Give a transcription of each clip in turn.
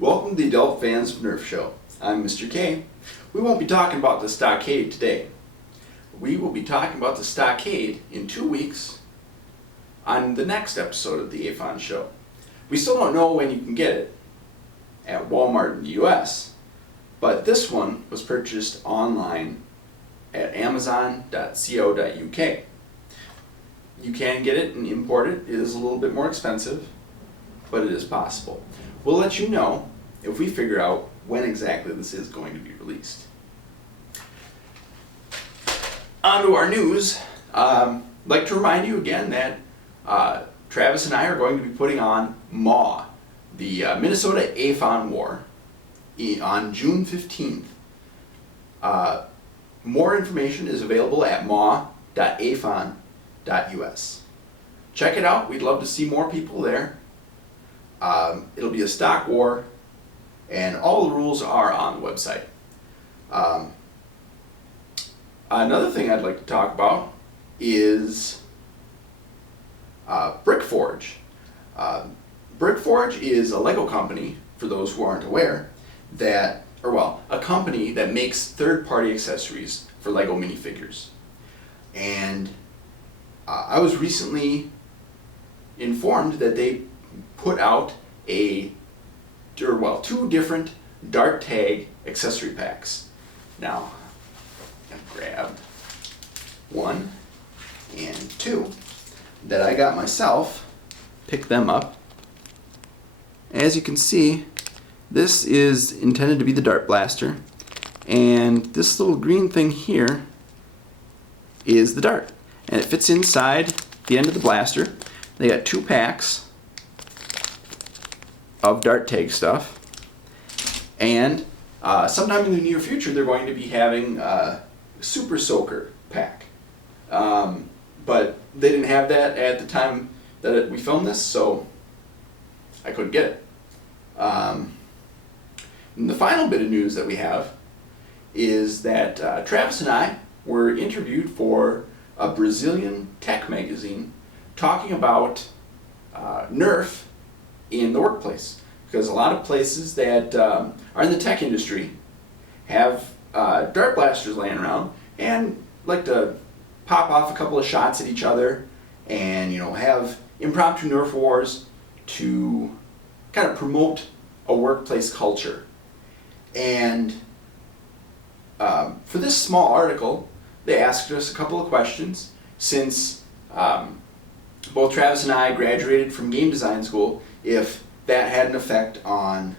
Welcome to the Adult Fans of Nerf Show. I'm Mr. K. We won't be talking about the stockade today. We will be talking about the stockade in 2 weeks on the next episode of the AFoN show. We still don't know when you can get it at Walmart in the US, but this one was purchased online at amazon.co.uk. You can get it and import it. It is a little bit more expensive, but it is possible. We'll let you know if we figure out when exactly this is going to be released. On to our news. I'd like to remind you again that Travis and I are going to be putting on MAW, the Minnesota AFoN War, on June 15th. More information is available at maw.afon.us. Check it out. We'd love to see more people there. It'll be a stock war, and all the rules are on the website. Another thing I'd like to talk about is Brickforge. Brickforge is a Lego company, for those who aren't aware, a company that makes third-party accessories for Lego minifigures. And I was recently informed that they put out two different dart tag accessory packs. Now, I grabbed 1 and 2 that I got myself, picked them up. As you can see, this is intended to be the dart blaster, and this little green thing here is the dart, and it fits inside the end of the blaster. They got 2 packs of dart tag stuff, and sometime in the near future they're going to be having a Super Soaker pack, but they didn't have that at the time that we filmed this, so I couldn't get it. And the final bit of news that we have is that Travis and I were interviewed for a Brazilian tech magazine talking about Nerf in the workplace, because a lot of places that are in the tech industry have dart blasters laying around and like to pop off a couple of shots at each other and have impromptu Nerf wars to kind of promote a workplace culture. And for this small article, they asked us a couple of questions, since both Travis and I graduated from game design school, if that had an effect on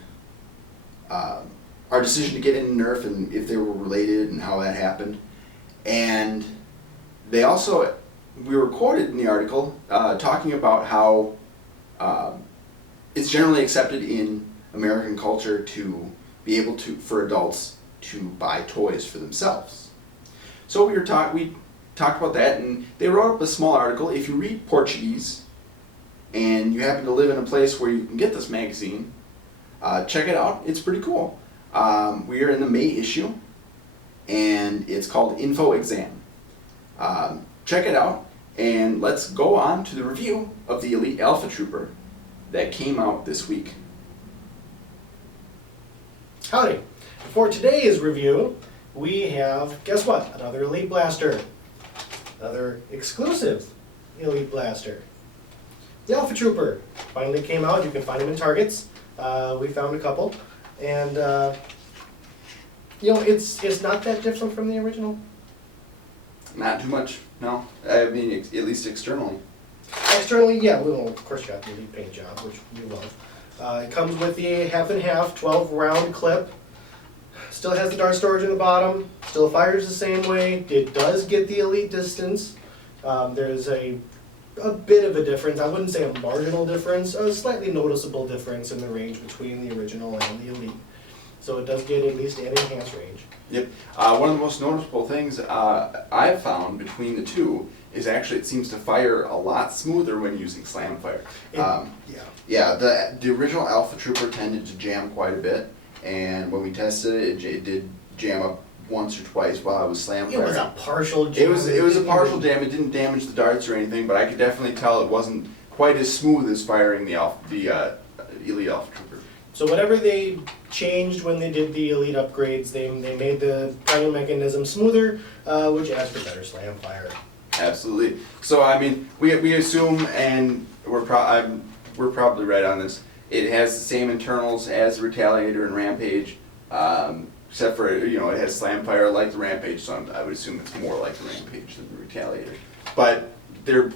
our decision to get into Nerf and if they were related and how that happened. And we were quoted in the article talking about how it's generally accepted in American culture to be able for adults to buy toys for themselves. So we talked about that, and they wrote up a small article. If you read Portuguese and you happen to live in a place where you can get this magazine, check it out. It's pretty cool. We are in the May issue, and it's called Info Exam. Check it out, and let's go on to the review of the Elite Alpha Trooper that came out this week. Howdy. For today's review, we have, guess what? Another Elite Blaster. Another exclusive Elite Blaster. The Alpha Trooper finally came out. You can find them in Targets. We found a couple. And, it's not that different from the original. Not too much, no. I mean, at least externally. Externally, yeah, well, of course you got the Elite paint job, which we love. It comes with the half and half 12 round clip. Still has the dart storage in the bottom. Still fires the same way. It does get the Elite distance. There's a bit of a difference. I wouldn't say a marginal difference. A slightly noticeable difference in the range between the original and the Elite. So it does get at least an enhanced range. Yep. One of the most noticeable things I've found between the two is actually it seems to fire a lot smoother when using slam fire. Yeah, the original Alpha Trooper tended to jam quite a bit, and when we tested it, it did jam up once or twice while I was slam firing. It was a partial jam. It was a partial jam. It didn't damage the darts or anything, but I could definitely tell it wasn't quite as smooth as firing the Elite Alpha Trooper. So whatever they changed when they did the Elite upgrades, they made the priming mechanism smoother, which adds for better slam fire. Absolutely. So I mean, we assume, and we're probably right on this. It has the same internals as the Retaliator and Rampage, except for it has slam fire like the Rampage. So I would assume it's more like the Rampage than the Retaliator, but they're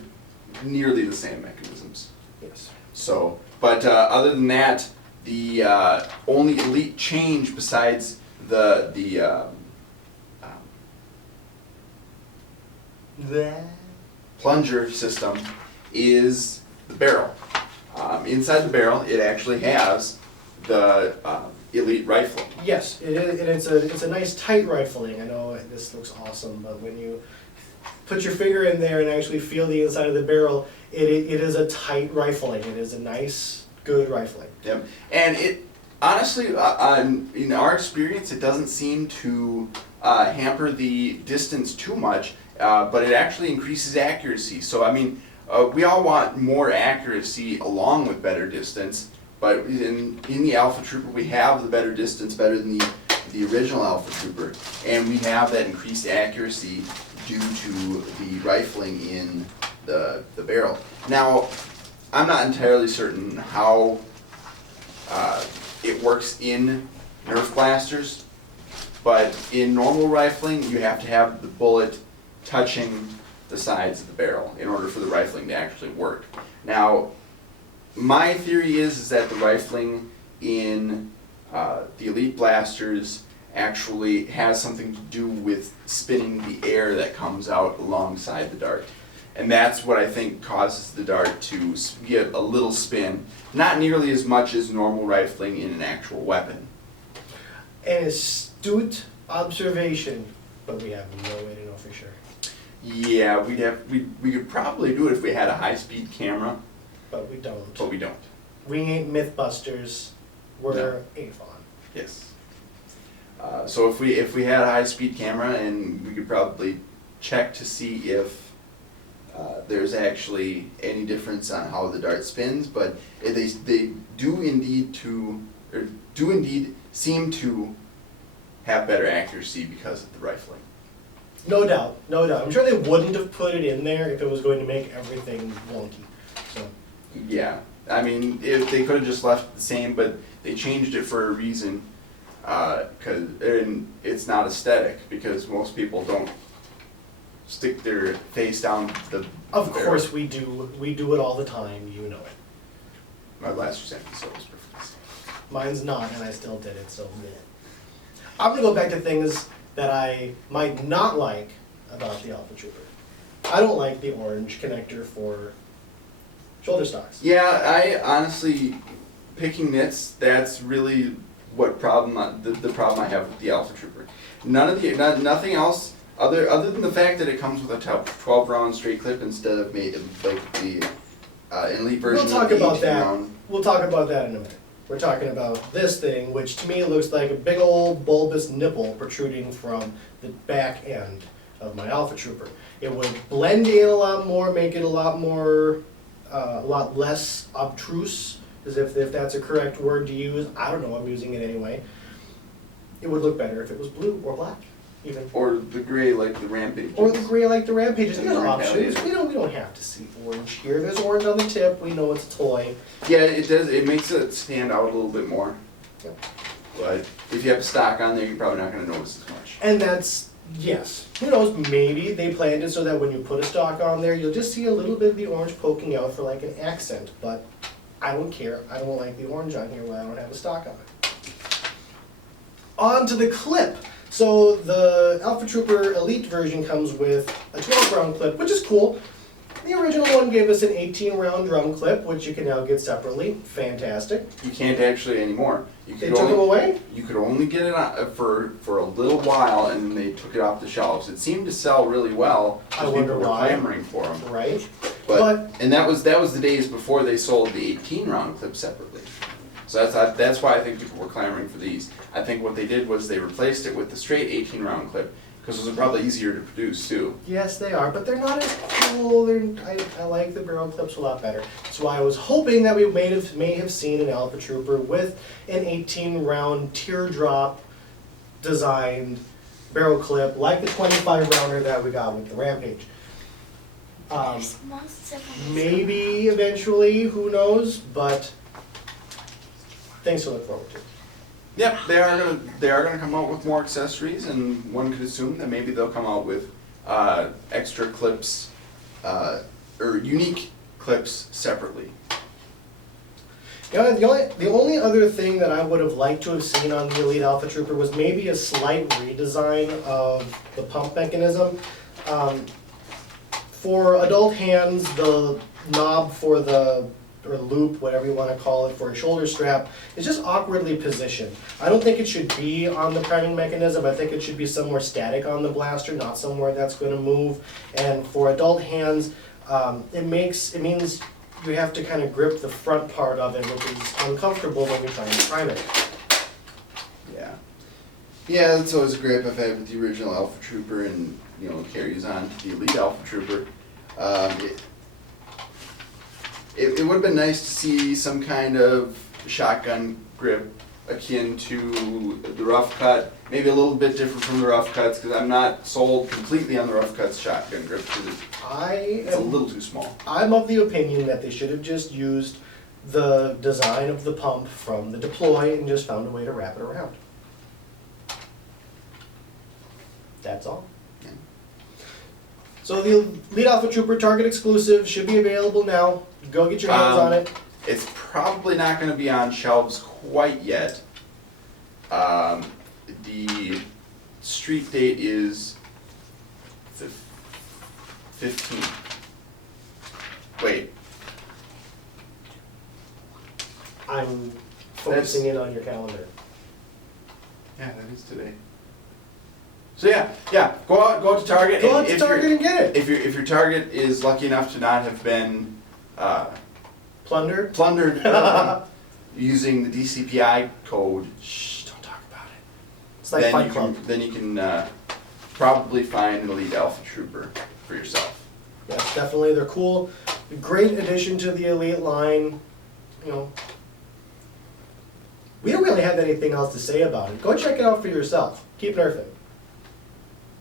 nearly the same mechanisms. Yes. So, but other than that, the only Elite change besides the plunger system is the barrel. Inside the barrel, it actually has the Elite rifling. Yes, it is, and it's a nice tight rifling. I know this looks awesome, but when you put your finger in there and actually feel the inside of the barrel, it is a tight rifling. It is a nice, good rifling. Yep. And it honestly, in our experience, it doesn't seem to hamper the distance too much, but it actually increases accuracy. So I mean, we all want more accuracy along with better distance, but in the Alpha Trooper we have the better distance, better than the original Alpha Trooper, and we have that increased accuracy due to the rifling in the barrel. Now, I'm not entirely certain how it works in Nerf blasters, but in normal rifling you have to have the bullet touching the sides of the barrel in order for the rifling to actually work. Now, my theory is that the rifling in the Elite blasters actually has something to do with spinning the air that comes out alongside the dart. And that's what I think causes the dart to get a little spin, not nearly as much as normal rifling in an actual weapon. An astute observation, but we have no way to know for sure. Yeah, we could probably do it if we had a high-speed camera, But we don't. but we don't. We ain't Mythbusters. We're No. AFoN. Yes. So if we had a high-speed camera, and we could probably check to see if there's actually any difference on how the dart spins, but they do indeed seem to have better accuracy because of the rifling. No doubt, no doubt. I'm sure they wouldn't have put it in there if it was going to make everything wonky. So Yeah, I mean, if they could have just left it the same, but they changed it for a reason, and it's not aesthetic, because most people don't stick their face down the of barrel. course we do. We do it all the time. You know it. My blaster's empty, so it was perfectly safe. Mine's not, and I still did it. So meh. I'm gonna go back to things that I might not like about the Alpha Trooper. I don't like the orange connector for shoulder stocks. Yeah, I honestly, picking nits, that's really what problem the problem I have with the Alpha Trooper. Nothing else other than the fact that it comes with a 12 round straight clip instead of like the Elite version. We'll talk of the about 18 that. round. We'll talk about that in a minute. We're talking about this thing, which to me looks like a big old bulbous nipple protruding from the back end of my Alpha Trooper. It would blend in a lot more, make it a lot less obtruse, as if that's a correct word to use. I don't know, I'm using it anyway. It would look better if it was blue or black, even. Or the gray like the Rampage. Or the gray like the Rampages. And There's the options. Retaliator. We don't have to see orange here. There's orange on the tip. We know it's a toy. Yeah, it does. It makes it stand out a little bit more. Yep. But if you have a stock on there, you're probably not going to notice as much. And that's, yes, who knows, maybe they planned it so that when you put a stock on there, you'll just see a little bit of the orange poking out for like an accent, but I don't care. I don't like the orange on here when I don't have a stock on it. On to the clip. So the Alpha Trooper Elite version comes with a 12 round clip, which is cool. The original one gave us an 18 round drum clip, which you can now get separately. Fantastic. You can't actually anymore. They took them away? You could only get it for a little while, and then they took it off the shelves. It seemed to sell really well. I wonder people were why. clamoring for them. Right. And that was the days before they sold the 18 round clip separately. So that's why I think people were clamoring for these. I think what they did was they replaced it with the straight 18 round clip, because those are probably easier to produce too. Yes, they are, but they're not as cool. I like the barrel clips a lot better. That's why I was hoping that we may have seen an Alpha Trooper with an 18 round teardrop designed barrel clip like the 25 rounder that we got with the Rampage. Maybe eventually, who knows, but things to look forward to. Yep, they are gonna come out with more accessories, and one could assume that maybe they'll come out with extra clips or unique clips separately. The only other thing that I would have liked to have seen on the Elite Alpha Trooper was maybe a slight redesign of the pump mechanism. For adult hands, the knob for or loop, whatever you want to call it, for a shoulder strap is just awkwardly positioned. I don't think it should be on the priming mechanism. I think it should be somewhere static on the blaster, not somewhere that's going to move. And for adult hands, it means you have to kind of grip the front part of it, which is uncomfortable when you're trying to prime it. Yeah. Yeah, that's always a grip I've had with the original Alpha Trooper, and carries on to the Elite Alpha Trooper. It would have been nice to see some kind of shotgun grip akin to the rough cut, maybe a little bit different from the rough cuts, because I'm not sold completely on the rough cuts shotgun grip, because it's a little too small. I'm of the opinion that they should have just used the design of the pump from the Deploy and just found a way to wrap it around. That's all. Yeah. So the Elite Alpha Trooper Target exclusive should be available now. Go get your hands on it. It's probably not going to be on shelves quite yet. The street date is the 15th. Wait. I'm focusing in on your calendar. Yeah, that is today. So yeah, go out to Target. Go out to Target and get it. If your Target is lucky enough to not have been Plundered? using the DCPI code, shh, don't talk about it. It's like Fight Club. Then you can probably find an Elite Alpha Trooper for yourself. Yes, definitely. They're cool. Great addition to the Elite line. We don't really have anything else to say about it. Go check it out for yourself. Keep nerfing.